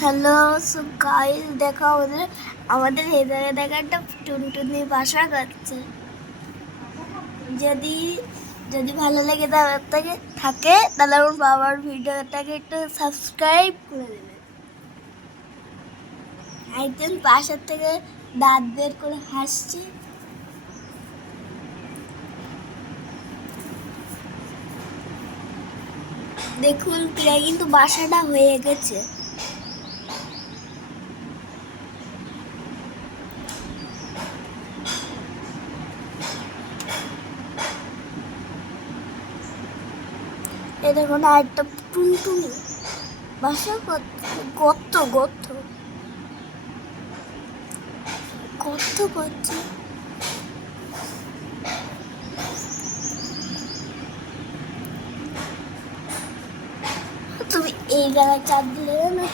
Hello so guys, দেখো আমাদের এই জায়গায় দেখা একটা টুনটুনি বাসা করছে। যদি যদি ভালো লেগে থাকে তাহলে আমার বাবার ভিডিওটাকে একটু সাবস্ক্রাইব করে দেবেন। একজন পাশের থেকে দাঁত বের করে হাসছে। দেখুন প্রায় কিন্তু বাসাটা হয়ে গেছে। এই দেখুন আরেকটা টুনটুনি বাসা গর্ত গর্ত গর্ত করছে। তুমি এই জায়গায় চাপ দিলে না